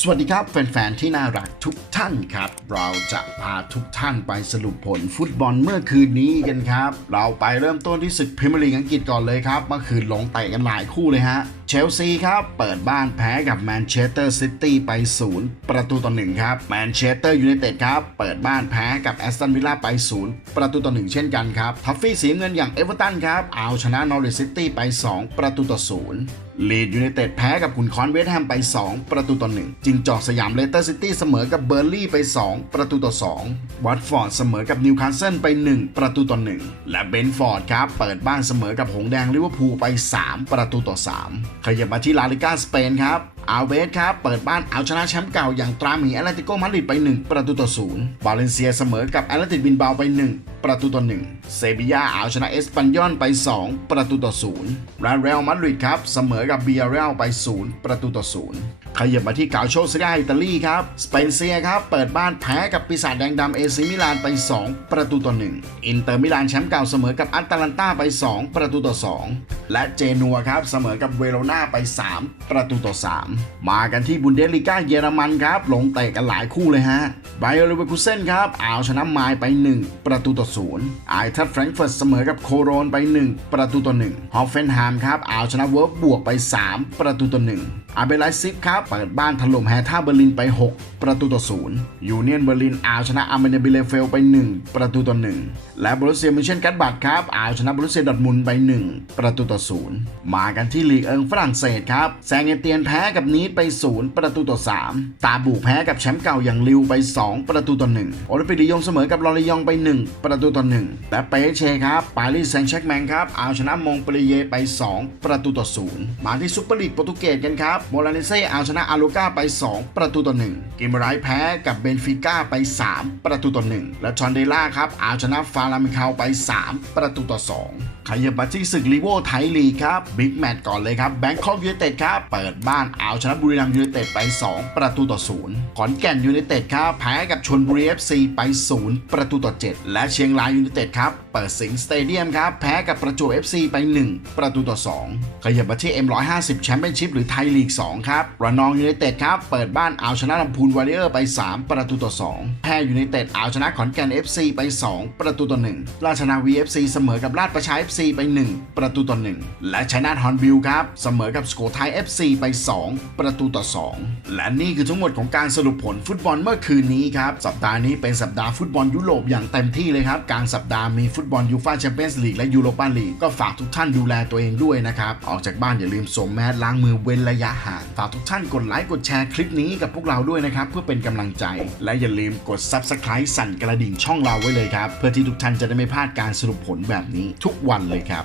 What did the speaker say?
สวัสดีครับแฟนๆ ที่น่ารักทุกท่านครับ เราจะพาทุกท่านไปสรุปผลฟุตบอลเมื่อคืนนี้กันครับ เราไปเริ่มต้นที่ศึกพรีเมียร์ลีกอังกฤษก่อนเลยครับ เมื่อคืนลงเตะกันหลายคู่เลยฮะ เชลซีครับ เปิดบ้านแพ้กับแมนเชสเตอร์ซิตี้ไป 0 ประตูต่อหนึ่งครับแมนเชสเตอร์ยูไนเต็ดครับ เปิดบ้านแพ้กับแอสตันวิลล่าไป 0 ประตูต่อหนึ่งเช่นกันครับทัฟฟี่สีเงินอย่างเอเวอร์ตันครับเอาชนะนอริสซิตี้ไป 2 ประตูต่อศูนย์ ลีดยูไนเต็ดแพ้กับขุนคอนเวสต์แฮมไป 2 ประตูต่อ1จิงจอกสยามเลสเตอร์ซิตี้เสมอกับเบอร์ลี่ไป 2 ประตูต่อ2วัตฟอร์ดเสมอกับนิวคาสเซิลไป 1 ประตูต่อ1และเบนฟอร์ดครับ เปิดบ้านเสมอกับหงแดงลิเวอร์พูลไป 3 ประตูต่อ 3 ขยับมาที่ลาลิก้าสเปนครับ อาเวสครับ เปิดบ้านเอาชนะแชมป์เก่าอย่างตราหมีแอตเลติโกมาดริดไป 1 ประตูต่อ0บาเลนเซียเสมอกับแอตเลติกบินเบาไป 1 ประตูต่อ1เซบียาเอาชนะเอสปันยอนไป 2 ประตูต่อ0และเรอัลมาดริดครับเสมอกับเบียเรลไป 0 ประตูต่อ0ขยับมาที่กาโชซีเรีอิตาลีครับ สเปนเซียครับ เปิดบ้านแพ้กับปีศาจแดงดำเอซิมิลานไป 2 ประตูต่อ1อินเตอร์มิลานแชมป์เก่าเสมอกับอัตแลนตาไป 2 ประตูต่อ2 และเจนัวครับเสมอกับเวโรนาไป 3 ประตูต่อ 3 มากันที่บุนเดสลิก้าเยอรมันครับลงเตะกันหลายคู่เลยฮะไบเออร์เลเวอร์คูเซนครับเอาชนะไมล์ไป 1 ประตูต่อ0ไอทัฟแฟรงเฟิร์ตเสมอกับโคโรนไป 1 ประตูต่อ1ฮอฟเฟนไฮมครับเอาชนะเวิร์กบวกไป 3 ประตูต่อ1อาเบไลซิฟครับเปิดบ้านถล่มแฮท่าเบอร์ลินไป 6 ประตูต่อ0ยูเนียนเบอร์ลินเอาชนะอาร์เมเนบิเลเฟลไป 1 ประตูต่อ1และบรูเซียมิเชนกัตบัตครับเอาชนะบรูเซียดอทมุนไป 1 ประตูต่อ0 มากันที่ลีกเอิงฝรั่งเศสครับ แซงเอเตียนแพ้กับนีดไป 0 ประตูต่อ 3 ตาบูแพ้กับแชมป์เก่าอย่างลิวไป 2 ประตูต่อ 1 โอลิมปิกลียงเสมอกับลอริยองไป 1 ประตูต่อ 1 และเปเชครับ ปารีสแซงต์แชร์กแมงครับเอาชนะมงเปรีเยไป 2 ประตูต่อ 0 มาที่ซุปเปอร์ลีกโปรตุเกสกันครับโมลาเนเซ่เอาชนะอาลูก้าไป 2 ประตูต่อ1กิมไรแพ้กับเบนฟิก้าไป 3 ประตูต่อ 1 และชอนเดล่าครับเอาชนะฟารามิคาไป 3 ประตูต่อ 2 ขยับมาที่ศึกลีโวไทยลีกครับบิ๊กแมตช์ก่อนเลยครับแบงคอกยูไนเต็ดครับเปิดบ้านเอาชนะบุรีรัมย์ยูไนเต็ดไป 2 ประตูต่อ0ขอนแก่นยูไนเต็ดครับแพ้กับชนบุรีเอฟซีไป 0 ประตูต่อ 7 และเชียงรายยูไนเต็ดครับเปิดสิงห์สเตเดียมครับแพ้กับประจวบ FC ไป 1 ประตูต่อ 2 ขยับมาที่ M150 แชมเปี้ยนชิพหรือไทยลีก 2 ครับระนองยูไนเต็ดครับเปิดบ้านเอาชนะลำพูนวอริเออร์ไป 3 ประตูต่อ 2 แพ้ยูไนเต็ดเอาชนะขอนแก่น FC ไป 2 ประตูต่อ 1 ราชนาวี FC เสมอกับราชประชา FC ไป 1 ประตูต่อ 1และชนาฮอนบิลครับ เสมอกับสโกไทย FC ไป 2 ประตูต่อ 2 และนี่คือทั้งหมดของการสรุปผลฟุตบอลเมื่อคืนนี้ครับ สัปดาห์นี้เป็นสัปดาห์ฟุตบอลยุโรปอย่างเต็มที่เลยครับ กลางสัปดาห์มีฟุตบอลยูฟ่าแชมเปี้ยนส์ลีกและยูโรปาลีกก็ฝากทุกท่านดูแลตัวเองด้วยนะครับ ออกจากบ้านอย่าลืมสวมแมสล้างมือเว้นระยะห่างฝากทุกท่านกดไลค์กดแชร์คลิปนี้กับพวกเราด้วยนะครับเพื่อเป็นกำลังใจ และอย่าลืมกด Subscribe สั่นกระดิ่งช่องเราไว้เลยครับเพื่อที่ทุกท่านจะได้ไม่พลาดการสรุปผลแบบนี้ทุกวันเลยครับ